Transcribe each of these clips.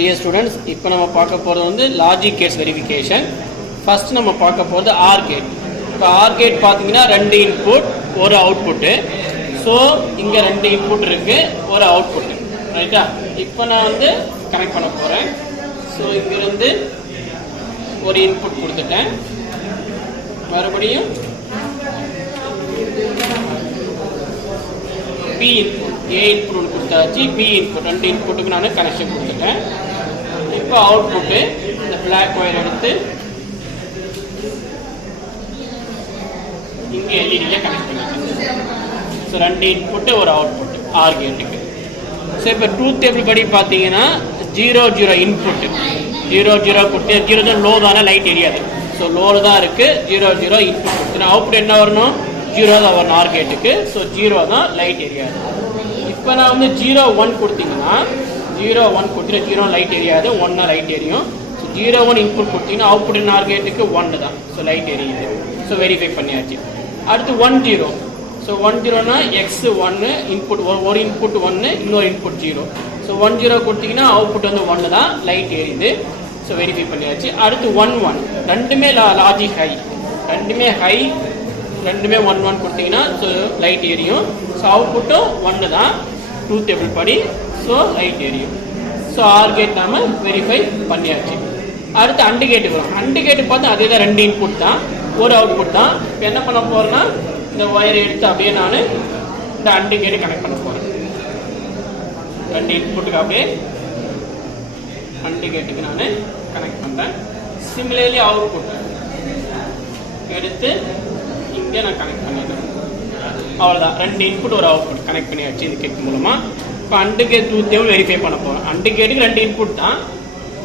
Dear students, இப்போ நம்ம பார்க்க போகிறது வந்து லாஜிக் கேட்ஸ் வெரிஃபிகேஷன். ஃபர்ஸ்ட் நம்ம பார்க்க போகிறது ஆர் கேட். இப்போ ஆர் கேட் பார்த்தீங்கன்னா 2 இன்புட் ஒரு அவுட்புட்டு. ஸோ இங்கே 2 இன்புட் இருக்குது, ஒரு அவுட்புட்டு, ரைட்டா? இப்போ நான் வந்து கனெக்ட் பண்ண போகிறேன். ஸோ இங்கிருந்து ஒரு இன்புட் கொடுத்துட்டேன், மறுபடியும் பி இன்புட், ஏ இன்புட் கொடுத்தாச்சு, பி இன்புட் 2 இன்புட்டுக்கு நான் கனெக்ஷன் கொடுத்துட்டேன். இப்போ அவுட்புட்டு இந்த பிளாக் ஒயர் எடுத்து இங்கே எல்இடியில் கனெக்ட் பண்ணிட்டேன். ஸோ 2 இன்புட்டு ஒரு அவுட்புட் ஆர் கேட்டுக்கு. ஸோ இப்போ ட்ரூத் டேபிள் படி பார்த்தீங்கன்னா 0 0 இன்புட்டு, 0 0 கொடுத்து 0 தான் லோ தானே, லைட் எரியாது. ஸோ லோவில் தான் இருக்குது. 0 0 இன்புட் கொடுத்துனா அவுட்புட் என்ன வரணும்? 0 தான் வரணும் ஆர் கேட்டுக்கு. ஸோ 0 தான் லைட் எரியாது. இப்போ நான் வந்து 0 1 கொடுத்தீங்கன்னா 0 1 கொடுத்தீங்கன்னா 0 லைட் எரியாது, 1 லைட் எரியும். ஸோ 0 1 இன்புட் கொடுத்தீங்கன்னா அவுட்புட் என்ன ஆர் கேட்டுக்கு 1 தான். ஸோ லைட் எரியுது. ஸோ வெரிஃபை பண்ணியாச்சு. அடுத்து 1 0. ஸோ 1 0னா எக்ஸ் 1 இன்புட், ஒரு இன்புட் 1, இன்னொரு இன்புட் 0. ஸோ 1 0 கொடுத்தீங்கன்னா அவுட்புட் வந்து 1 தான், லைட் எரியுது. ஸோ வெரிஃபை பண்ணியாச்சு. அடுத்து 1 1, ரெண்டுமே லாஜிக் ஹை, ரெண்டுமே ஹை, ரெண்டுமே 1 1 கொடுத்தீங்கன்னா ஸோ லைட் எரியும். ஸோ அவுட்புட்டும் 1 தான் ட்ரூத் டேபிள் படி. ஸோ லைட் எரியும். ஸோ ஆர் கேட் நாம வெரிஃபை பண்ணியாச்சு. அடுத்து அண்டு கேட்டு வரும். அண்டு கேட்டு பார்த்தா அதே தான், 2 இன்புட் தான், ஒரு அவுட்புட் தான். இப்போ என்ன பண்ண போறேன்னா இந்த ஒயரை எடுத்து அப்படியே நான் இந்த அண்டு கேட்டு கனெக்ட் பண்ண போறேன். 2 இன்புட்டுக்கு அப்படியே அண்டு கேட்டுக்கு நான் கனெக்ட் பண்ணுறேன். சிமிலர்லி அவுட்புட் எடுத்து இங்கே நான் கனெக்ட் பண்ணிடுறேன். அவ்வளோதான், 2 இன்புட் ஒரு அவுட்புட் கனெக்ட் பண்ணியாச்சு இந்த கேட் மூலமாக. இப்போ AND gate truth table verify பண்ண போகிறோம். அண்டு கேட்டுக்கு 2 இன்புட் தான்,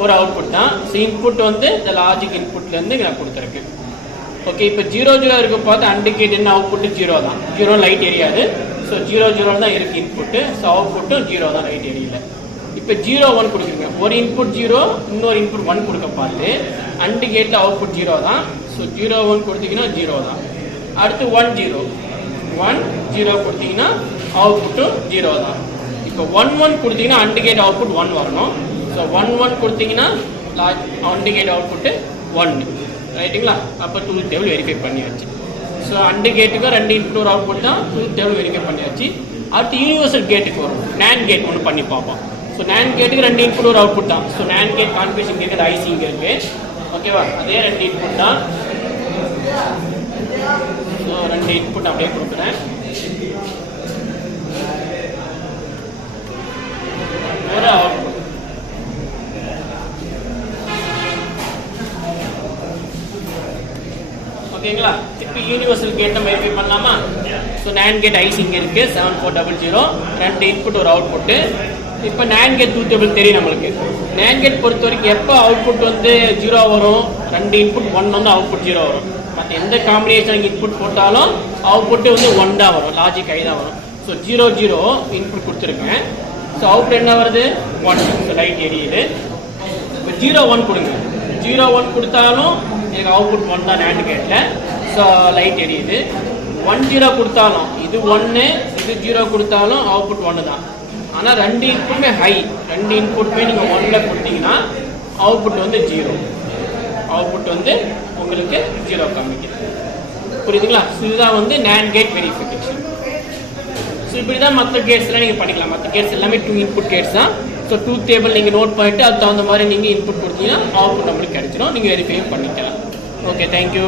ஒரு அவுட்புட் தான். ஸோ இன்புட் வந்து இந்த லாஜிக் இன்புட்லேருந்து நான் கொடுத்துருக்கேன். ஓகே, இப்போ 0 0 இருக்க பார்த்து அண்டு கேட் என்ன அவுட்புட்டு 0 தான். 0 லைட் எரியாது. ஸோ 0 0 தான் இருக்குது இன்புட்டு. ஸோ அவுட்புட்டும் 0 தான், லைட் எரியல. இப்போ 0 1 கொடுக்குறீங்க, ஒரு இன்புட் 0, இன்னொரு இன்புட் 1 கொடுக்க பார்த்து அண்டு கேட்டில் அவுட்புட் 0 தான். ஸோ 0 1 கொடுத்தீங்கன்னா 0 தான். அடுத்து 1 0 1 0 கொடுத்தீங்கன்னா அவுட்புட்டும் 0 தான். இப்போ 1 1 கொடுத்தீங்கன்னா அண்டு கேட் அவுட்புட் 1 வரணும். ஸோ 1 1 கொடுத்தீங்கன்னா அண்டு கேட் அவுட்புட்டு 1, ரைட்டுங்களா? அப்போ ட்ரூத் டேபிள் வெரிஃபை பண்ணியாச்சு. ஸோ அண்டு கேட்டுக்கு 2 இன்புட் ஒரு அவுட்புட் தான், ட்ரூத் டேபிள் வெரிஃபை பண்ணியாச்சு. அடுத்து யூனிவர்சல் கேட்டுக்கு வரும். நேண்ட் கேட் ஒன்று பண்ணி பார்ப்போம். ஸோ நேண்ட் கேட்டுக்கு 2 இன்புட் ஒரு அவுட்புட் தான். ஸோ நேண்ட் கேட் கான்ஃபிகரேஷன் கேட்குறது ஐசி இங்கே இருக்கு, ஓகேவா? அதே 2 இன்புட் தான். ஸோ 2 இன்புட் அப்படியே கொடுக்குறேன். ஒரு அவுட்புட். ஓகேங்களா? இப்போ யூனிவர்சல் கேட்டை வெரிஃபை பண்ணலாமா? ஸோ நேண்ட் கேட் ஐசி இங்கே இருக்கு 7400, 2 இன்புட் ஒரு அவுட்புட்டு. இப்போ நேண்ட் கேட் ட்ரூத் டேபிள் தெரியும் நம்மளுக்கு. நேண்ட் கேட் பொறுத்த வரைக்கும் எப்போ அவுட்புட் வந்து 0 வரும், 2 இன்புட் 1 வந்து அவுட்புட் 0 வரும். மற்ற எந்த காம்பினேஷன் இன்புட் போட்டாலும் அவுட்புட்டு வந்து 1 தான் வரும், லாஜிக் ஐ தான் வரும். ஸோ 0 0 இன்புட் கொடுத்துருக்கேன். ஸோ அவுட்புட் என்ன வருது 1. ஸோ லைட் எரியுது. இப்போ 0 1 கொடுங்க. 0 1 கொடுத்தாலும் எனக்கு அவுட்புட் 1 தான் நேண்ட் கேட்டில். ஸோ லைட் எரியுது. 1 0 கொடுத்தாலும் இது 1, இது 0 கொடுத்தாலும் அவுட்புட் 1 தான். ஆனால் 2 இன்புட்டுமே ஹை, 2 இன்புட்டுமே நீங்கள் 1ல் கொடுத்தீங்கன்னா அவுட்புட் வந்து 0, அவுட்புட் வந்து உங்களுக்கு 0 காமிக்குது. புரியுதுங்களா? இதுதான் வந்து நேண்ட் கேட் வெரிஃபிகேஷன். ஸோ இப்படி தான் மற்ற கேட்ஸ்லாம் நீங்கள் பண்ணிக்கலாம். மற்ற கேட்ஸ் எல்லாமே 2 இன்புட் கேட்ஸ் தான். ஸோ ட்ரூத் டேபிள் நீங்கள் நோட் பண்ணிவிட்டு அதுக்கு தகுந்த மாதிரி நீங்கள் இன்புட் கொடுத்தீங்கன்னா அவுட்புட் நம்மளுக்கு கிடைச்சிடும், நீங்கள் வெரிஃபையும் பண்ணிக்கலாம். Okay, thank you.